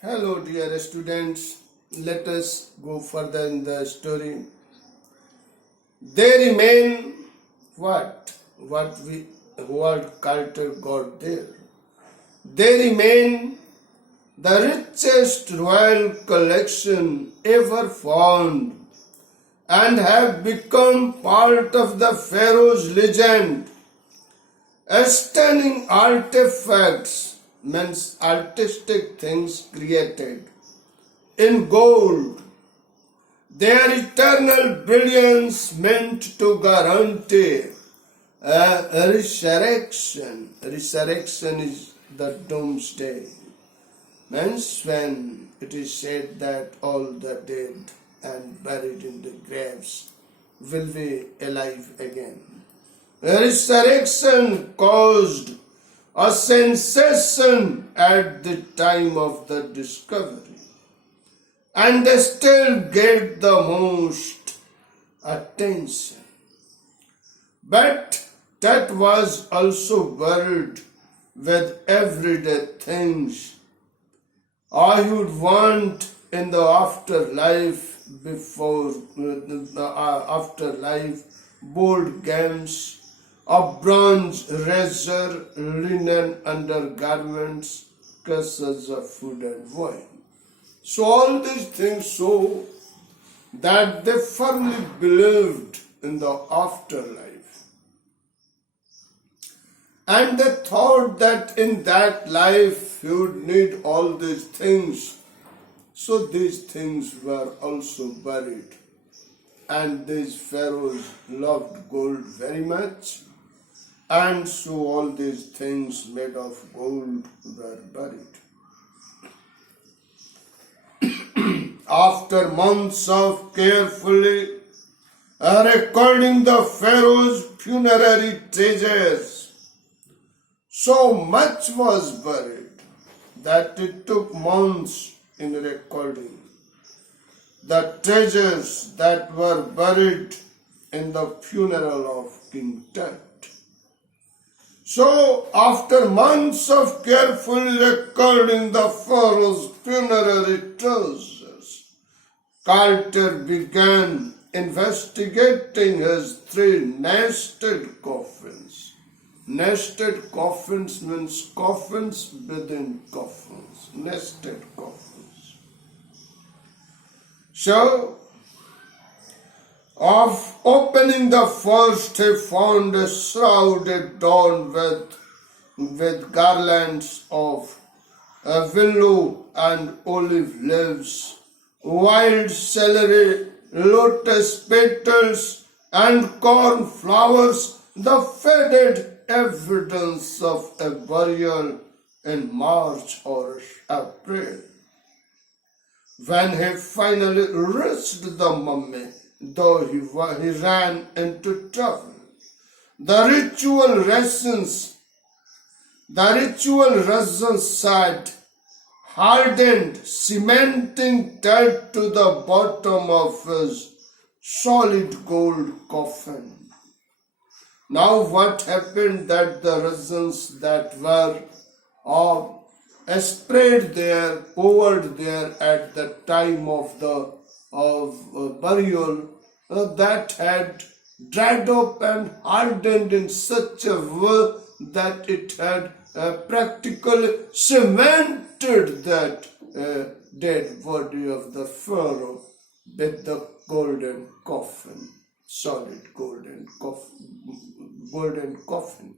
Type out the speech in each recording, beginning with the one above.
Hello, dear students. Let us go further in the story. They remain what? What we world culture got there. They remain the richest royal collection ever found and have become part of the Pharaoh's legend. Stunning artifacts means artistic things created in gold. Their eternal brilliance meant to guarantee a resurrection. Resurrection is the doomsday. Means when it is said that all the dead and buried in the graves will be alive again. Resurrection caused a sensation at the time of the discovery and still get the most attention. But that was also buried with everyday things I would want in the afterlife. Before afterlife, board games, a bronze razor, linen undergarments, cases of food and wine. So all these things show that they firmly believed in the afterlife. And they thought that in that life you would need all these things. So these things were also buried. And these pharaohs loved gold very much. And so all these things made of gold were buried. After months of carefully recording the pharaoh's funerary treasures, so much was buried that it took months in recording the treasures that were buried in the funeral of King Tut. So, after months of carefully recording the pharaoh's funerary treasures, Carter began investigating his 3 nested coffins. Nested coffins means coffins within coffins, nested coffins. So, of opening the first, he found a shroud adorned with garlands of willow and olive leaves, wild celery, lotus petals, and corn flowers, the faded evidence of a burial in March or April. When he finally reached the mummy, though he ran into trouble, the ritual resins had hardened, cementing tight to the bottom of his solid gold coffin. Now what happened that the resins that were spread there, poured there at the time of the burial, that had dried up and hardened in such a way that it had practically cemented that dead body of the pharaoh with the golden coffin, solid golden coffin,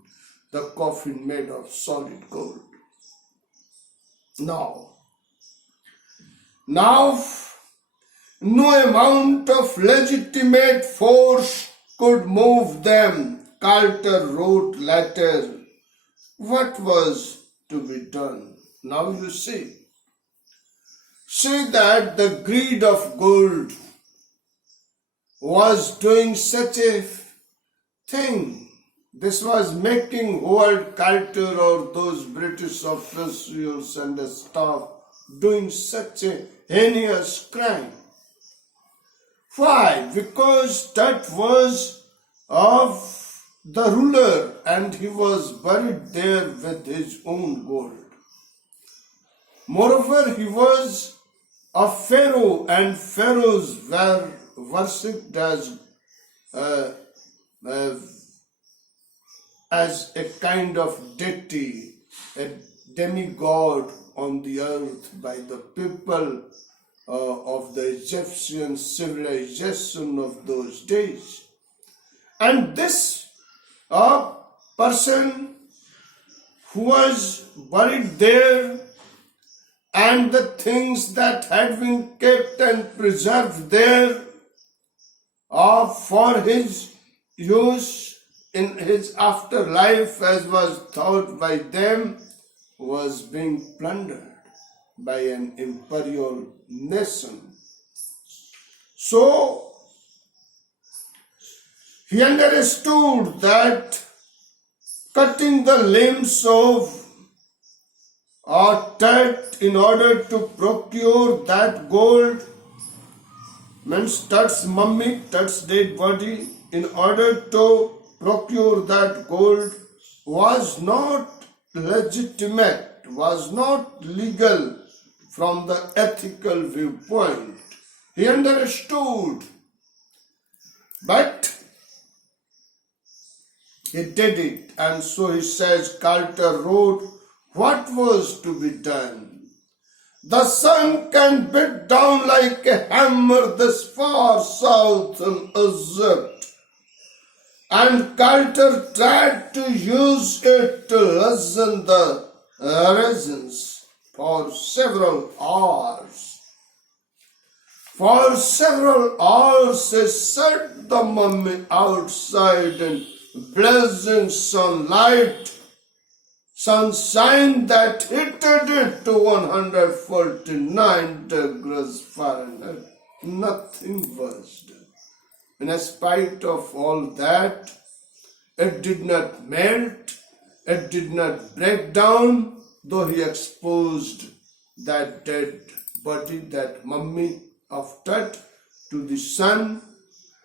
the coffin made of solid gold. Now, no amount of legitimate force could move them. Carter wrote later what was to be done. Now you see that the greed of gold was doing such a thing. This was making Howard Carter or those British officials and the staff doing such a heinous crime. Why? Because that was of the ruler and he was buried there with his own gold. Moreover, he was a pharaoh, and pharaohs were worshipped uh, uh, as a kind of deity, a demigod on the earth by the people of the Egyptian civilization of those days. And this person who was buried there, and the things that had been kept and preserved there for his use in his afterlife, as was thought by them, was being plundered by an imperial nation. So he understood that cutting the limbs of Tut in order to procure that gold means Tut's mummy, Tut's dead body, in order to procure that gold was not legitimate, was not legal from the ethical viewpoint. He understood, but he did it. And so he says, Carter wrote, what was to be done? The sun can beat down like a hammer this far south in Egypt. And Carter tried to use it to lessen the raisins for several hours. For several hours he set the mummy outside in blazing sunshine that heated it to 149 degrees Fahrenheit. Nothing was done. In spite of all that, it did not melt, it did not break down, though he exposed that dead body, that mummy of Tut, to the sun,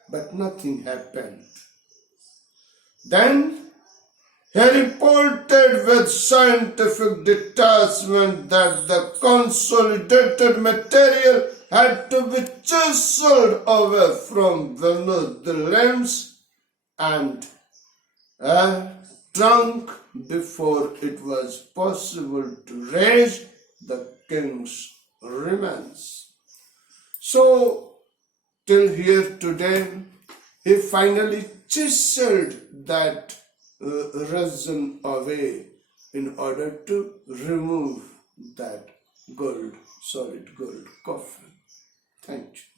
but nothing happened. Then he reported with scientific detachment that the consolidated material had to be chiseled away from beneath the limbs and trunk before it was possible to raise the king's remains. So, till here today, he finally chiseled that resin away in order to remove that solid gold coffin. Thank you.